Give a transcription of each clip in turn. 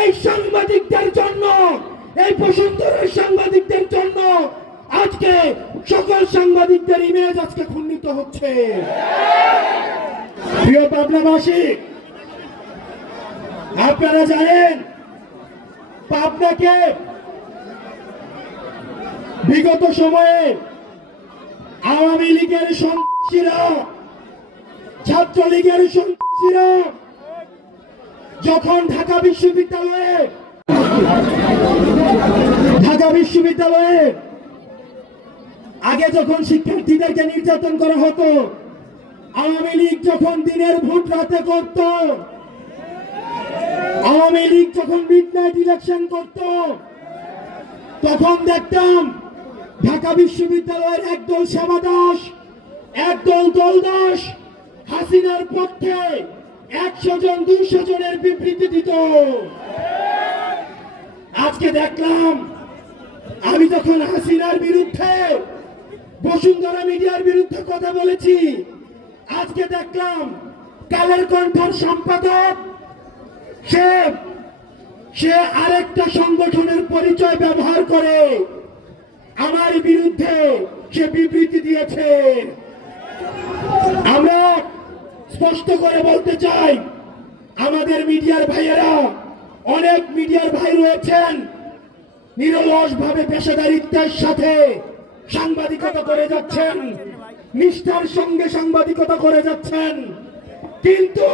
এই সাংবাদিকদের জন্য, এই বসুন্ধরার সাংবাদিকদের জন্য আজকে সকল সাংবাদিকদের ইমেজ আজকে খণ্ডিত হচ্ছে। প্রিয় পাবনাবাসী, আপনারা জানেন পাবনাকে বিগত সময়ে আওয়ামী লীগের সন্ত্রাসীরা, ছাত্রলীগের সন্ত্রাসীরা যখন ঢাকা বিশ্ববিদ্যালয়ে আগে যখন শিক্ষার্থীদেরকে নির্যাতন করা হতো, আওয়ামী লীগ যখন দিনের ভোট রাতে করত, আওয়ামী লীগ যখন মিডনাইট ইলেকশন করত, তখন দেখতাম ঢাকা বিশ্ববিদ্যালয়ের একদল শ্যামা দাস, একদল দল দাস হাসিনার পক্ষে 100 জন 200 জনের বিবৃতি দিত। আজকে দেখলাম আমি যখন হাসিনার বিরুদ্ধে, বসুন্ধরা মিডিয়ার বিরুদ্ধে কথা বলেছি, আজকে দেখলাম কালের কণ্ঠের সম্পাদক সে আরেকটা সংগঠনের পরিচয় ব্যবহার করে আমার বিরুদ্ধে সে বিবৃতি দিয়েছে। আমরা স্পষ্ট করে বলতে চাই, আমাদের মিডিয়ার ভাইয়েরা, অনেক মিডিয়ার ভাই রয়েছেন নিরলসভাবে পেশাদারিত্বের সাথে সাংবাদিকতা করে যাচ্ছেন, নিষ্ঠার সঙ্গে সাংবাদিকতা করে যাচ্ছেন, কিন্তু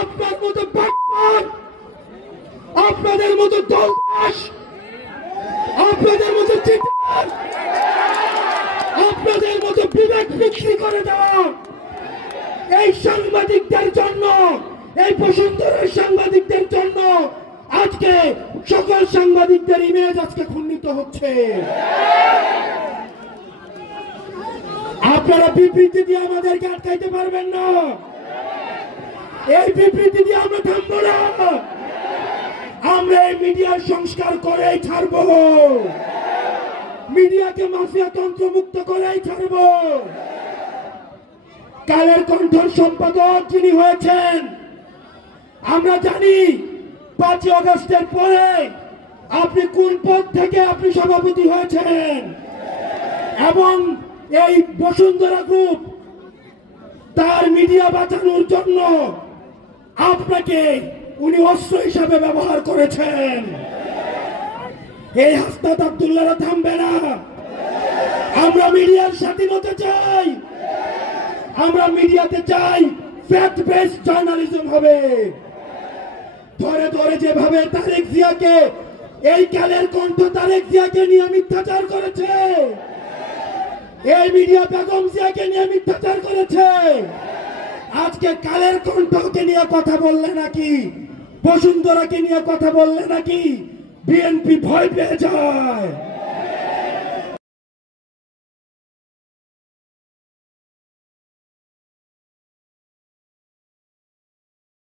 আপনার মতো বাটপার, আপনাদের মতো দলদাস, আপনাদের মতো চিটার, আপনাদের মতো বিবেক বিক্রি করে দেওয়া এই সাংবাদিকদের জন্য, এই বসুন্ধরার সাংবাদিকদের জন্য আজকে সকল সাংবাদিকদের ইমেজ আজকে খণ্ডিত হচ্ছে। আপনারা বিবৃতি দিয়ে আমাদেরকে আটকাইতে পারবেন না। এই বিবৃতি দিয়ে আমরা থামবো না। আমরা এই মিডিয়ার সংস্কার করেই ছাড়বো, মিডিয়াকে মাফিয়া তন্ত্র মুক্ত করেই ছাড়বো। কালের কণ্ঠের সম্পাদক যিনি হয়েছেন, আমরা জানি 5 আগস্টের পরে আপনি কোন পদ থেকে আপনি সভাপতি হয়েছেন, এবং এই বসুন্ধরা গ্রুপ তার মিডিয়া বাঁচানোর জন্য আপনাকে উনি অস্ত্র হিসাবে ব্যবহার করেছেন। এই হাসনাত আব্দুল্লাহরা থামবে না। আমরা মিডিয়ার স্বাধীনতা চাই, আমরা মিডিয়াতে চাই ফ্যাক্ট বেসড জার্নালিজম হবে। ধরে ধরে যেভাবে তারেক জিয়াকে, এই কালের কণ্ঠ তারেক জিয়াকে নিয়ে মিথ্যাচার করেছে, এই মিডিয়া বেগম জিয়াকে নিয়ে মিথ্যাচার করেছে, আজকে কালের কণ্ঠকে নিয়ে কথা বললে নাকি, বসুন্ধরাকে নিয়ে কথা বললে নাকি বিএনপি ভয় পেয়ে যায়।